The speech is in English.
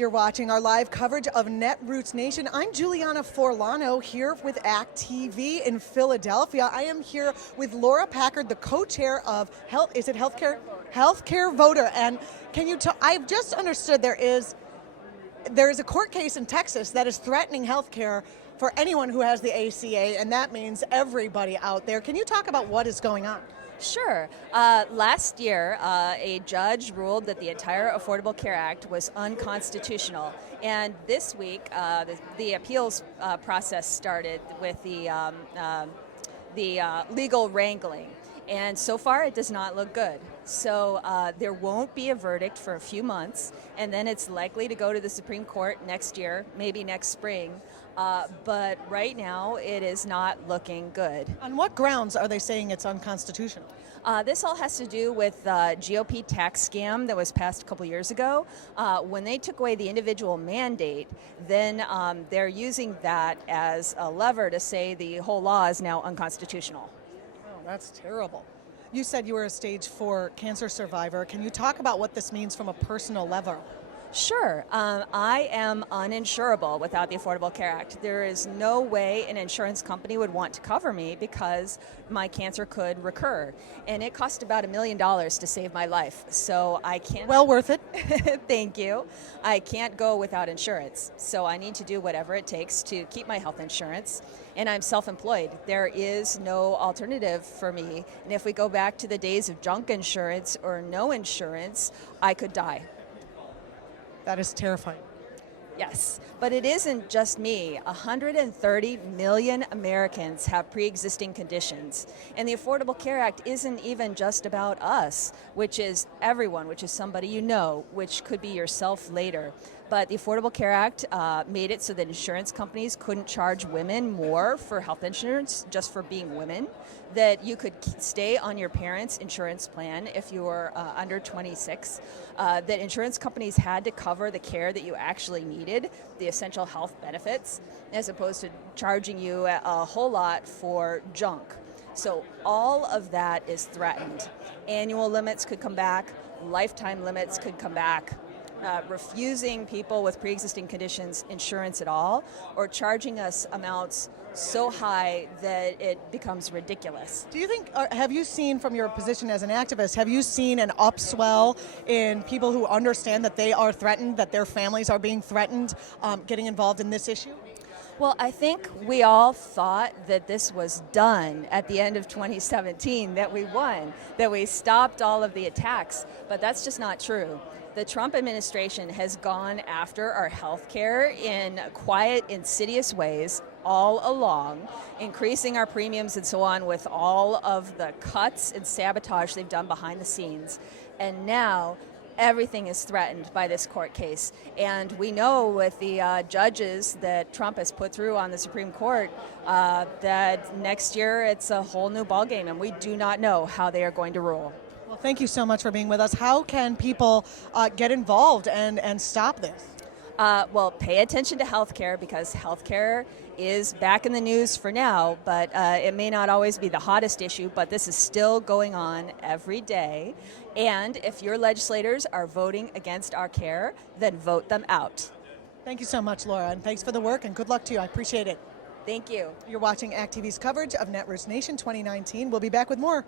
You're watching our live coverage of Netroots Nation. I'm Juliana Forlano here with act.tv in Philadelphia. I am here with Laura Packard, the co-chair of Healthcare Voter. And can you tell, I've just understood there is a court case in Texas that is threatening healthcare for anyone who has the ACA, and that means everybody out there. Can you talk about what is going on? Sure. Last year, a judge ruled that the entire Affordable Care Act was unconstitutional. And this week, the appeals process started with the legal wrangling. And so far, it does not look good. So there won't be a verdict for a few months, and then it's likely to go to the Supreme Court next year, maybe next spring. But right now, it is not looking good. On what grounds are they saying it's unconstitutional? This all has to do with the GOP tax scam that was passed a couple years ago. When they took away the individual mandate, then they're using that as a lever to say the whole law is now unconstitutional. Oh, that's terrible. You said you were a stage 4 cancer survivor. Can you talk about what this means from a personal level? Sure. I am uninsurable without the Affordable Care Act. There is no way an insurance company would want to cover me because my cancer could recur. And it cost about $1 million to save my life. So I can't. Well worth it. Thank you. I can't go without insurance. So I need to do whatever it takes to keep my health insurance. And I'm self-employed. There is no alternative for me. And if we go back to the days of junk insurance or no insurance, I could die. That is terrifying. Yes, but it isn't just me. 130 million Americans have pre-existing conditions. And the Affordable Care Act isn't even just about us, which is everyone, which is somebody you know, which could be yourself later. But the Affordable Care Act made it so that insurance companies couldn't charge women more for health insurance just for being women, that you could stay on your parents' insurance plan if you were under 26, that insurance companies had to cover the care that you actually needed, the essential health benefits, as opposed to charging you a whole lot for junk. So all of that is threatened. Annual limits could come back, lifetime limits could come back. Refusing people with pre-existing conditions insurance at all, or charging us amounts so high that it becomes ridiculous. Do you think, have you seen from your position as an activist, have you seen an upswell in people who understand that they are threatened, that their families are being threatened, getting involved in this issue? Well, I think we all thought that this was done at the end of 2017, that we won, that we stopped all of the attacks, but that's just not true. The Trump administration has gone after our health care in quiet, insidious ways all along, increasing our premiums and so on with all of the cuts and sabotage they've done behind the scenes. And now everything is threatened by this court case. And we know with the judges that Trump has put through on the Supreme Court that next year it's a whole new ballgame, and we do not know how they are going to rule. Well, thank you so much for being with us. How can people get involved and stop this? Well, pay attention to healthcare, because healthcare is back in the news for now, but it may not always be the hottest issue, but this is still going on every day. And if your legislators are voting against our care, then vote them out. Thank you so much, Laura, and thanks for the work, and good luck to you. I appreciate it. Thank you. You're watching act.tv's coverage of Netroots Nation 2019. We'll be back with more.